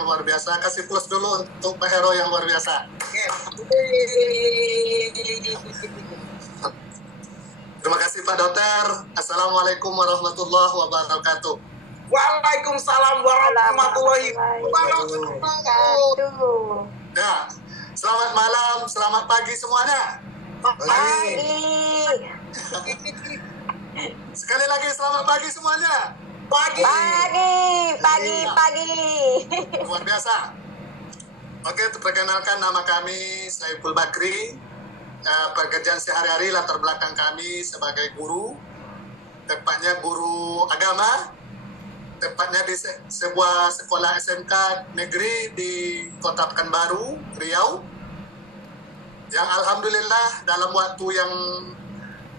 yang luar biasa. Kasih plus dulu untuk Pak Hero yang luar biasa. Terima kasih Pak Dokter. Assalamualaikum warahmatullahi wabarakatuh. Waalaikumsalam warahmatullahi wabarakatuh. Ya, selamat malam, selamat pagi semuanya. Pagi. Sekali lagi selamat pagi semuanya. Pagi. Luar biasa. Oke, perkenalkan nama kami Saiful Bakri. Pekerjaan sehari-hari latar belakang kami sebagai guru, tepatnya guru agama, tepatnya di sebuah sekolah SMK negeri di Kota Pekanbaru, Riau. Yang alhamdulillah dalam waktu yang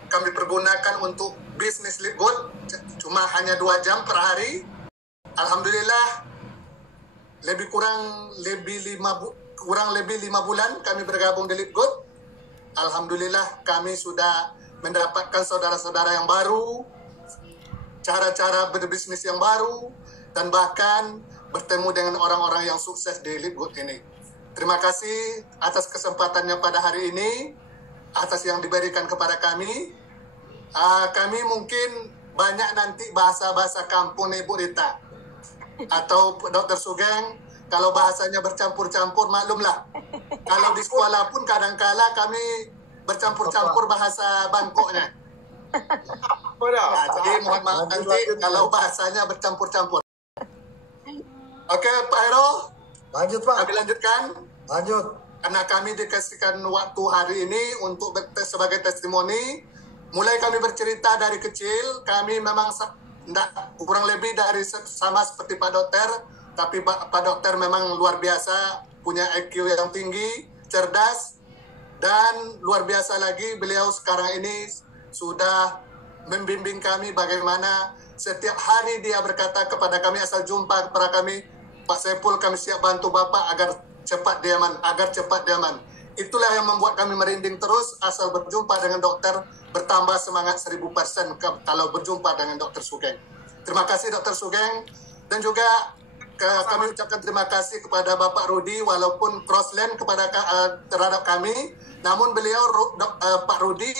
kami pergunakan untuk bisnis Leapgood cuma hanya 2 jam per hari. Alhamdulillah kurang lebih 5 bulan kami bergabung di Leapgood. Alhamdulillah kami sudah mendapatkan saudara-saudara yang baru, cara-cara berbisnis yang baru, dan bahkan bertemu dengan orang-orang yang sukses di Leapgood ini. Terima kasih atas kesempatannya pada hari ini, atas yang diberikan kepada kami. Kami mungkin banyak nanti bahasa-bahasa kampung Ibu Rita atau Dokter Sugeng, kalau bahasanya bercampur-campur maklumlah. Kalau di sekolah pun kadang-kala kami bercampur-campur bahasa Bangkoknya. Nah, jadi mohon maaf nanti kalau bahasanya bercampur-campur. Oke, Pak Hero. Lanjut, Pak. Kami lanjutkan. Lanjut. Karena kami dikasihkan waktu hari ini untuk sebagai testimoni. Mulai kami bercerita dari kecil, kami memang kurang lebih dari sama seperti Pak Dokter, tapi Pak Dokter memang luar biasa, punya IQ yang tinggi, cerdas, dan luar biasa lagi beliau sekarang ini sudah membimbing kami bagaimana setiap hari dia berkata kepada kami asal jumpa kepada kami, Pak Saiful, kami siap bantu Bapak agar cepat diaman. Itulah yang membuat kami merinding terus asal berjumpa dengan dokter, bertambah semangat 1000% kalau berjumpa dengan Dokter Sugeng. Terima kasih Dokter Sugeng, dan juga kami ucapkan terima kasih kepada Bapak Rudi walaupun crossland terhadap kami, namun beliau Pak Rudi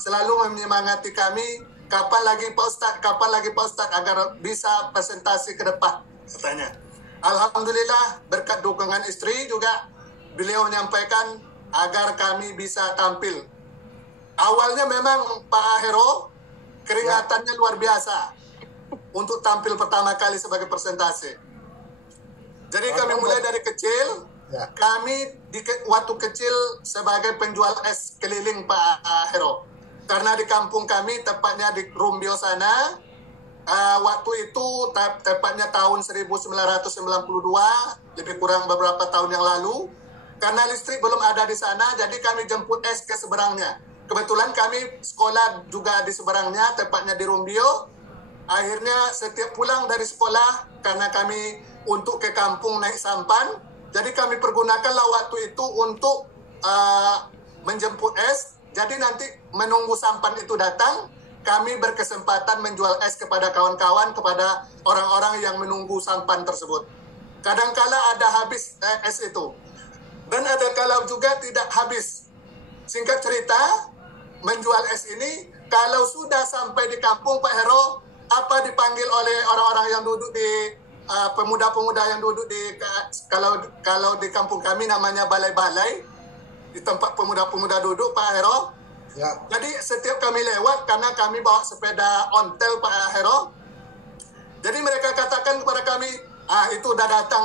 selalu menyemangati kami, kapan lagi Pak Ustadz agar bisa presentasi ke depan katanya. Alhamdulillah berkat dukungan istri juga beliau menyampaikan agar kami bisa tampil. Awalnya memang Pak Hero keringatannya luar biasa untuk tampil pertama kali sebagai presentasi. Jadi kami mulai dari kecil, kami waktu kecil sebagai penjual es keliling Pak Hero. Karena di kampung kami, tepatnya di Rumbio sana, waktu itu tepatnya tahun 1992, lebih kurang beberapa tahun yang lalu, karena listrik belum ada di sana, jadi kami jemput es ke seberangnya. Kebetulan kami sekolah juga di seberangnya, tepatnya di Rumbio. Akhirnya setiap pulang dari sekolah, karena kami untuk ke kampung naik sampan, jadi kami pergunakanlah waktu itu untuk menjemput es. Jadi nanti menunggu sampan itu datang, kami berkesempatan menjual es kepada kawan-kawan, kepada orang-orang yang menunggu sampan tersebut. Kadangkala ada habis es itu, dan ada kala juga tidak habis. Singkat cerita, menjual es ini, kalau sudah sampai di kampung Pak Hero, apa dipanggil oleh orang-orang yang duduk di pemuda-pemuda yang duduk di kalau di kampung kami namanya balai-balai, di tempat pemuda-pemuda duduk Pak Hero. Ya. Jadi setiap kami lewat, karena kami bawa sepeda ontel Pak Hero, jadi mereka katakan kepada kami, itu udah datang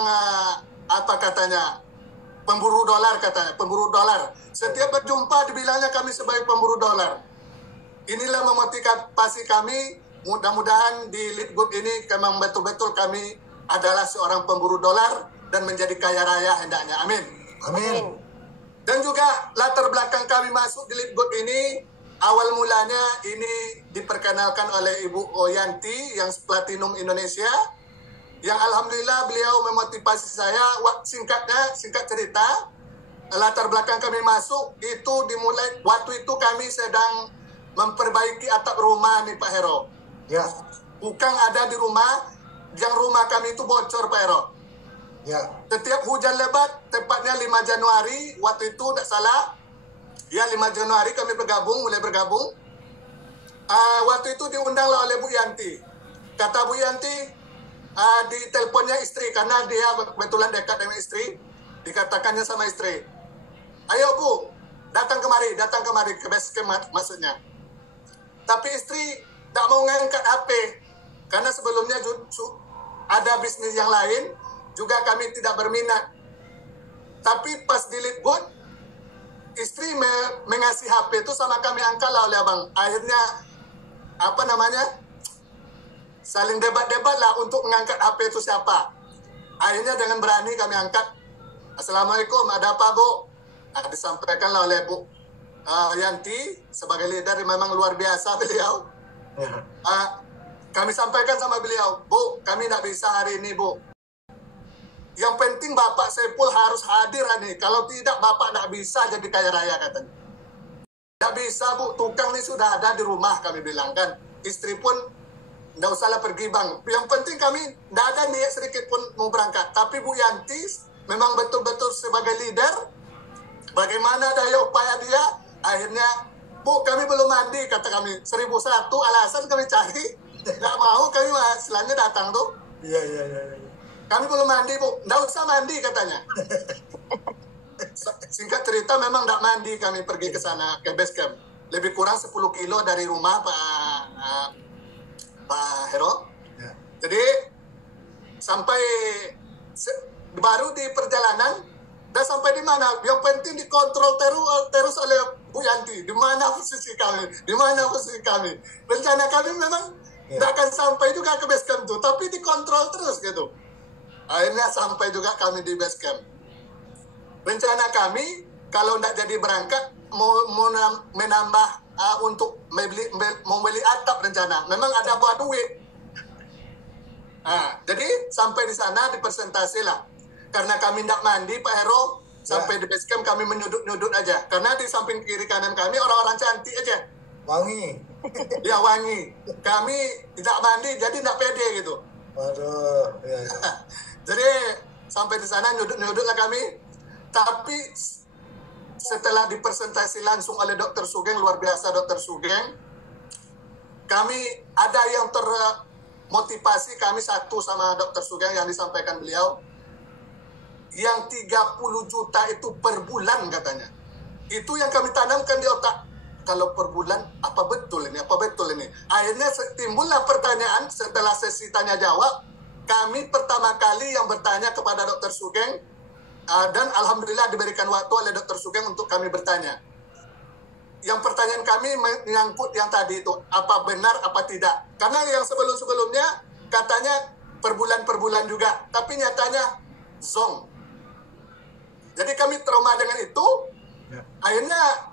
apa katanya, pemburu dolar katanya, pemburu dolar. Setiap berjumpa dibilangnya kami sebagai pemburu dolar. Inilah memotivasi kami, mudah-mudahan di Leapgood ini memang betul-betul kami adalah seorang pemburu dolar dan menjadi kaya raya hendaknya. Amin. Amin. Dan juga latar belakang kami masuk di Leapgood ini, awal mulanya ini diperkenalkan oleh Ibu Oyanti yang Platinum Indonesia, yang alhamdulillah beliau memotivasi saya. Singkat cerita, latar belakang kami masuk itu dimulai waktu itu kami sedang memperbaiki atap rumah nih Pak Hero. Ya. Bukan ada di rumah, yang rumah kami itu bocor Pak Hero. Ya. Setiap hujan lebat, tepatnya 5 Januari, waktu itu tidak salah, ya 5 Januari kami mulai bergabung. Waktu itu diundanglah oleh Bu Yanti. Kata Bu Yanti, di teleponnya istri, karena dia kebetulan dekat dengan istri, dikatakannya sama istri, ayo Bu, datang kemari ke base camp maksudnya. Tapi istri tak mau ngangkat HP, karena sebelumnya ada bisnis yang lain, juga kami tidak berminat. Tapi pas di Litbud, istri mengasih HP itu sama kami, angkatlah oleh abang. Akhirnya saling debat-debat lah untuk mengangkat HP itu siapa. Akhirnya dengan berani kami angkat. Assalamualaikum, ada apa Bu? Disampaikanlah oleh Bu Yanti sebagai leader, memang luar biasa beliau. Kami sampaikan sama beliau, Bu, kami tidak bisa hari ini Bu. Yang penting Bapak Saiful harus hadir nih. Kalau tidak Bapak tidak bisa jadi kaya raya katanya. Tidak bisa Bu, tukang nih sudah ada di rumah, kami bilang kan. Istri pun tidak usahlah pergi bang. Yang penting kami tidak ada niat sedikit pun mau berangkat. Tapi Bu Yanti memang betul-betul sebagai leader. Bagaimana daya upaya dia. Akhirnya, Bu kami belum mandi kata kami. 1001 alasan kami cari. Tidak mau kami istilahnya datang tuh. Iya. Kami belum mandi Bu. Tidak usah mandi katanya. Singkat cerita memang tidak mandi kami pergi ke sana, ke base camp. Lebih kurang 10 kilo dari rumah Pak Hero. Ya. Jadi sampai baru di perjalanan, dan sampai di mana? Yang penting dikontrol terus oleh Bu Yanti. Di mana posisi kami? Rencana kami memang tidak akan sampai juga ke base camp itu, tapi dikontrol terus gitu. Akhirnya sampai juga kami di base camp. Rencana kami kalau tidak jadi berangkat mau menambah untuk membeli atap rencana. Memang ada buat duit. Jadi sampai di sana dipresentasi lah. Karena kami tidak mandi Pak Hero, sampai di base camp kami menyudut-nyudut aja. Karena di samping kiri kanan kami orang-orang cantik aja. Wangi. Ya wangi. Kami tidak mandi jadi tidak pede gitu. Waduh. Ya. Jadi sampai di sana nyudut-nyudut lah kami. Tapi setelah dipresentasi langsung oleh Dr. Sugeng, luar biasa Dr. Sugeng, kami ada yang termotivasi, kami satu sama Dr. Sugeng yang disampaikan beliau, yang 30 juta itu per bulan katanya. Itu yang kami tanamkan di otak. Kalau per bulan, apa betul ini? Akhirnya timbullah pertanyaan setelah sesi tanya jawab. Kami pertama kali yang bertanya kepada Dr. Sugeng, dan alhamdulillah diberikan waktu oleh Dr. Sugeng untuk kami bertanya. Yang pertanyaan kami menyangkut yang tadi itu, apa benar apa tidak. Karena yang sebelum-sebelumnya katanya per bulan juga, tapi nyatanya zong. Jadi kami trauma dengan itu. Akhirnya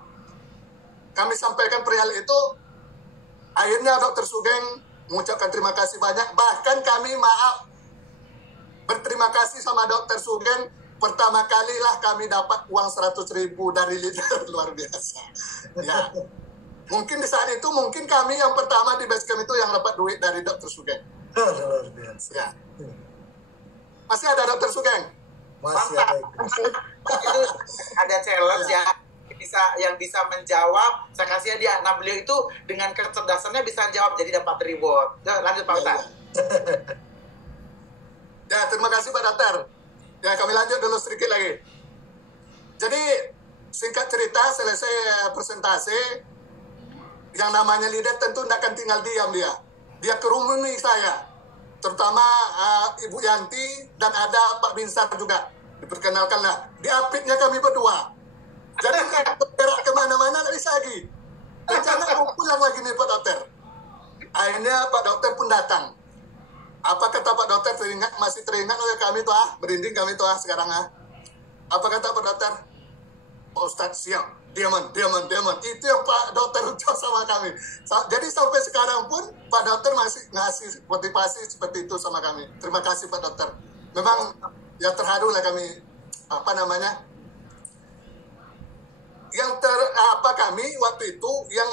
kami sampaikan perihal itu. Akhirnya Dr. Sugeng mengucapkan terima kasih banyak. Bahkan kami berterima kasih sama Dr. Sugeng. Pertama kalilah kami dapat uang 100.000 dari leader, luar biasa. Ya, mungkin di saat itu mungkin kami yang pertama di base camp itu yang dapat duit dari Dr. Sugeng. Luar biasa. Ya. Masih ada Dr. Sugeng? Masih ada. Itu ada challenge ya. Yang bisa menjawab, saya kasih dia. Nah beliau itu dengan kecerdasannya bisa jawab, jadi dapat reward. Lanjut Pak Ustaz. Ya, terima kasih Pak Dokter. Ya, kami lanjut dulu sedikit lagi. Jadi, singkat cerita, selesai presentasi, yang namanya leader tentu tidak akan tinggal diam dia. Dia kerumuni saya. Terutama Ibu Yanti dan ada Pak Binsar juga. Diperkenalkanlah. Diapitnya kami berdua. Jadi, bergerak kemana-mana tidak bisa lagi. Rencana mau pulang lagi nih Pak Dokter. Akhirnya Pak Dokter pun datang. Apa kata Pak Dokter, masih teringat oleh kami tuh merinding kami tuh sekarang Apa kata Pak Dokter? Pak Ustadz siap, diaman. Itu yang Pak Dokter ucap sama kami. Jadi sampai sekarang pun Pak Dokter masih ngasih motivasi seperti itu sama kami. Terima kasih Pak Dokter. Memang ya terharu lah kami. Kami waktu itu yang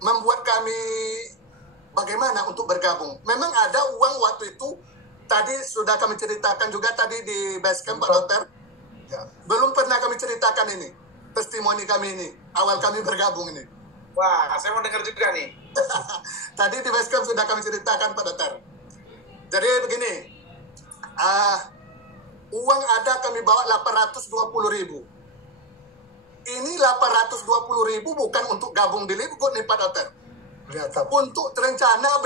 membuat kami bagaimana untuk bergabung. Memang ada uang waktu itu tadi sudah kami ceritakan juga tadi di Basecamp Pak Dokter. Ya. Belum pernah kami ceritakan ini, testimoni kami ini, awal kami bergabung ini. Wah, saya mau dengar juga nih. Tadi di Basecamp sudah kami ceritakan Pak Dokter. Jadi begini, uang ada kami bawa 820.000. Ini 820.000 bukan untuk gabung di Livgood nih Pak Dokter. Atap. Untuk rencana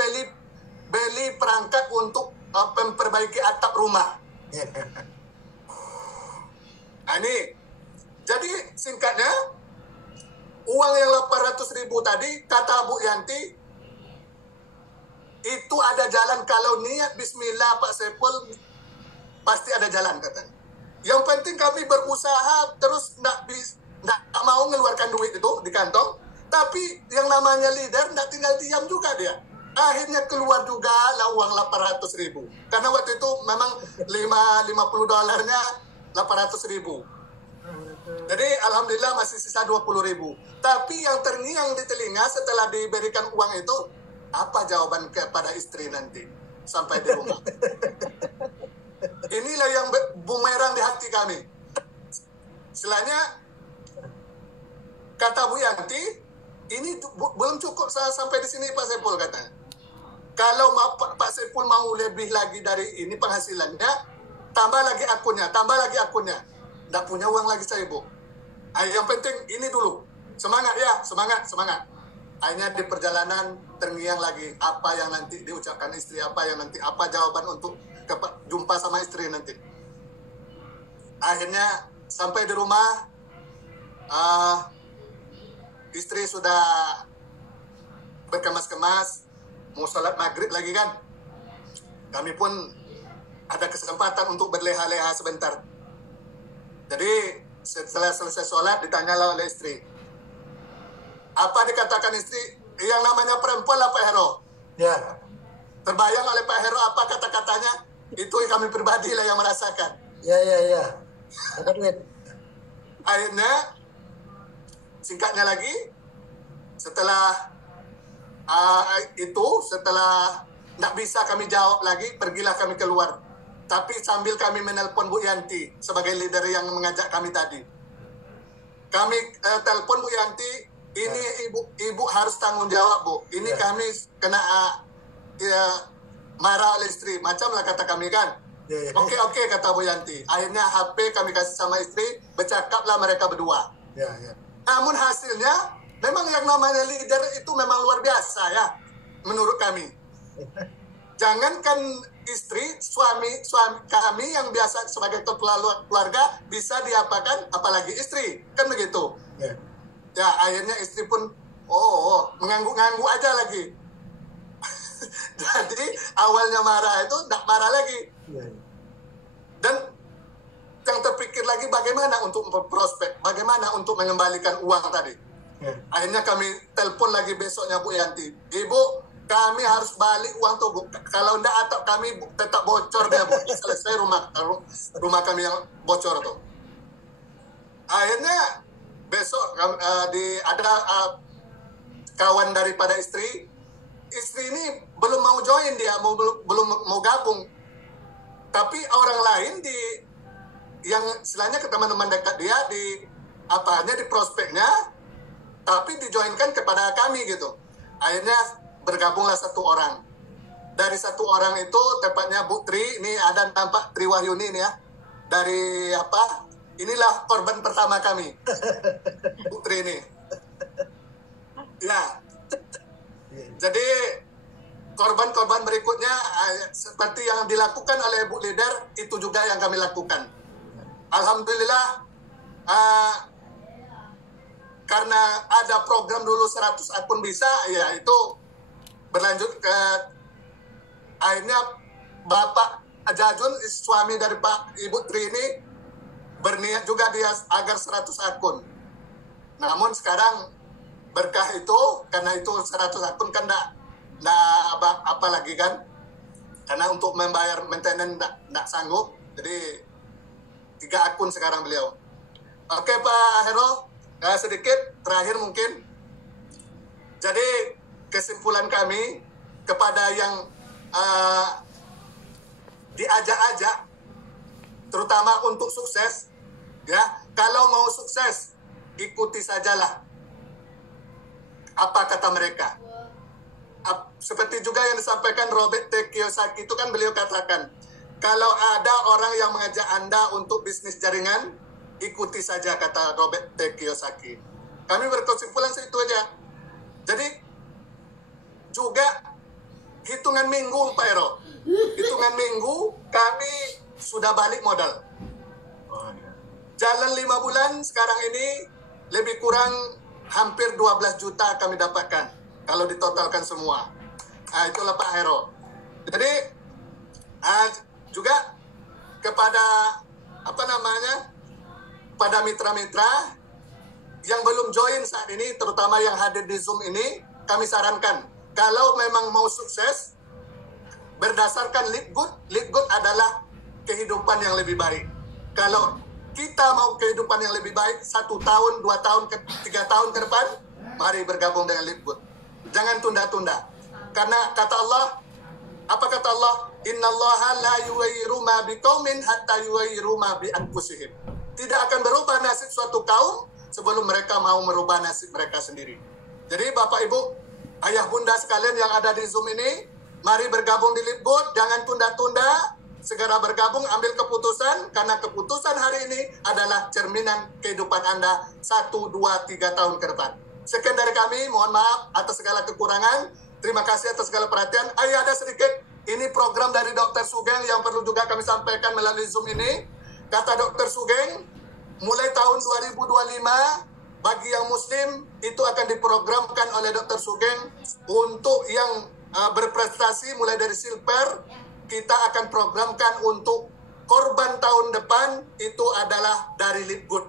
beli perangkat untuk memperbaiki atap rumah. Nah, ini, jadi singkatnya, uang yang 800.000 tadi, kata Bu Yanti, itu ada jalan kalau niat bismillah Pak Saiful, pasti ada jalan katanya. Yang penting kami berusaha terus nggak mau mengeluarkan duit itu di kantong, tapi yang namanya leader nggak tinggal diam juga dia. Akhirnya keluar juga lah uang 800.000. Karena waktu itu memang $50 800.000. Jadi alhamdulillah masih sisa 20.000. Tapi yang terngiang di telinga setelah diberikan uang itu, apa jawaban kepada istri nanti sampai di rumah? Inilah yang bumerang di hati kami. Setelahnya kata Bu Yanti, ini belum cukup sampai di sini Pak Saiful katanya. Kalau Pak Saiful mau lebih lagi dari ini penghasilannya, tambah lagi akunnya. Nggak punya uang lagi saya, Bu. Yang penting ini dulu. Semangat ya, semangat. Akhirnya di perjalanan terngiang lagi apa yang nanti diucapkan istri, apa jawaban untuk jumpa sama istri nanti. Akhirnya sampai di rumah, istri sudah berkemas-kemas, mau sholat maghrib lagi kan. Kami pun ada kesempatan untuk berleha-leha sebentar. Jadi setelah selesai sholat ditanyalah oleh istri. Apa dikatakan istri? Yang namanya perempuan lah Pak Hero. Ya. Terbayang oleh Pak Hero apa kata-katanya? Itu kami pribadi lah yang merasakan. Ya. Dapat duit. Akhirnya singkatnya lagi, setelah setelah nggak bisa kami jawab lagi, pergilah kami keluar. Tapi sambil kami menelpon Bu Yanti sebagai leader yang mengajak kami tadi. Kami telepon Bu Yanti, ini ibu harus tanggung jawab Bu. Ini kami kena marah oleh istri, macamlah kata kami kan. Oke, kata Bu Yanti. Akhirnya HP kami kasih sama istri, bercakaplah mereka berdua. Namun hasilnya memang yang namanya leader itu memang luar biasa ya, menurut kami. Jangankan istri, suami kami yang biasa sebagai kepala keluarga bisa diapakan, apalagi istri, kan begitu. Ya akhirnya istri pun mengangguk-ngangguk aja lagi. Jadi awalnya marah itu tidak marah lagi. Dan yang terpikir lagi bagaimana untuk prospek, bagaimana untuk mengembalikan uang tadi. Akhirnya kami telepon lagi besoknya Bu Yanti. Ibu, kami harus balik uang tuh Bu. Kalau enggak atap kami tetap bocor deh Bu. Selesai rumah kami yang bocor tuh. Akhirnya besok ada kawan daripada istri. Istri ini belum mau join dia, belum mau gabung. Tapi orang lain yang istilahnya ke teman-teman dekat dia di prospeknya, tapi dijoinkan kepada kami gitu. Akhirnya bergabunglah satu orang. Dari satu orang itu tepatnya Bu Tri, ini ada nampak Tri Wahyuni ini ya. Dari inilah korban pertama kami. Bu Tri ini. Ya. Jadi korban-korban berikutnya seperti yang dilakukan oleh Bu Leader, itu juga yang kami lakukan. Alhamdulillah, karena ada program dulu 100 akun bisa, ya itu berlanjut ke akhirnya Bapak Jajun, suami dari Pak Ibu Tri ini berniat juga dia agar 100 akun. Namun sekarang berkah itu, karena itu 100 akun kan apa lagi kan, karena untuk membayar maintenance enggak sanggup, jadi 3 akun sekarang beliau. Oke Pak Hero, sedikit terakhir mungkin. Jadi kesimpulan kami kepada yang diajak-ajak, terutama untuk sukses, ya. Kalau mau sukses, ikuti sajalah apa kata mereka. Seperti juga yang disampaikan Robert T. Kiyosaki, itu kan beliau katakan, kalau ada orang yang mengajak Anda untuk bisnis jaringan, ikuti saja, kata Robert T. Kiyosaki. Kami berkesimpulan itu aja. Jadi juga hitungan minggu, Pak Ero, hitungan minggu kami sudah balik modal. Jalan 5 bulan sekarang ini lebih kurang hampir 12 juta kami dapatkan kalau ditotalkan semua. Nah, itulah Pak Hero. Jadi juga kepada pada mitra-mitra yang belum join saat ini, terutama yang hadir di Zoom ini, kami sarankan kalau memang mau sukses berdasarkan lead good adalah kehidupan yang lebih baik. Kalau kita mau kehidupan yang lebih baik 1 tahun, 2 tahun, 3 tahun ke depan, mari bergabung dengan lead good. Jangan tunda-tunda. Karena kata Allah, apa kata Allah? Innallaha la yughayyiru ma biqaumin hatta yughayyiru ma bi anfusihim. Tidak akan berubah nasib suatu kaum sebelum mereka mau merubah nasib mereka sendiri. Jadi Bapak Ibu, ayah bunda sekalian yang ada di Zoom ini, mari bergabung di Lead Good, jangan tunda-tunda, segera bergabung, ambil keputusan, karena keputusan hari ini adalah cerminan kehidupan Anda 1, 2, 3 tahun ke depan. Sekian dari kami, mohon maaf atas segala kekurangan. Terima kasih atas segala perhatian. Ada sedikit, ini program dari Dr. Sugeng yang perlu juga kami sampaikan melalui Zoom ini. Kata Dr. Sugeng, mulai tahun 2025, bagi yang Muslim, itu akan diprogramkan oleh Dr. Sugeng untuk yang berprestasi mulai dari silver, kita akan programkan untuk korban tahun depan, itu adalah dari Lead Good.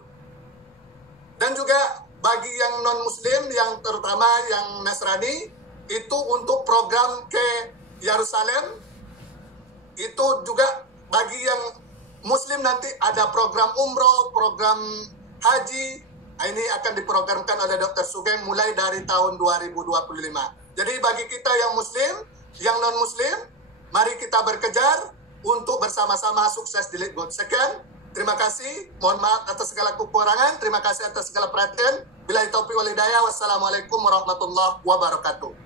Dan juga bagi yang non-Muslim, yang terutama yang Nasrani, itu untuk program ke Yerusalem. Itu juga bagi yang Muslim nanti ada program umroh, program haji. Ini akan diprogramkan oleh Dr. Sugeng mulai dari tahun 2025. Jadi bagi kita yang Muslim, yang non-Muslim, mari kita berkejar untuk bersama-sama sukses di Lead Good. Sekian, terima kasih. Mohon maaf atas segala kekurangan. Terima kasih atas segala perhatian. Billahi taufiq wal hidayah. Wassalamualaikum warahmatullahi wabarakatuh.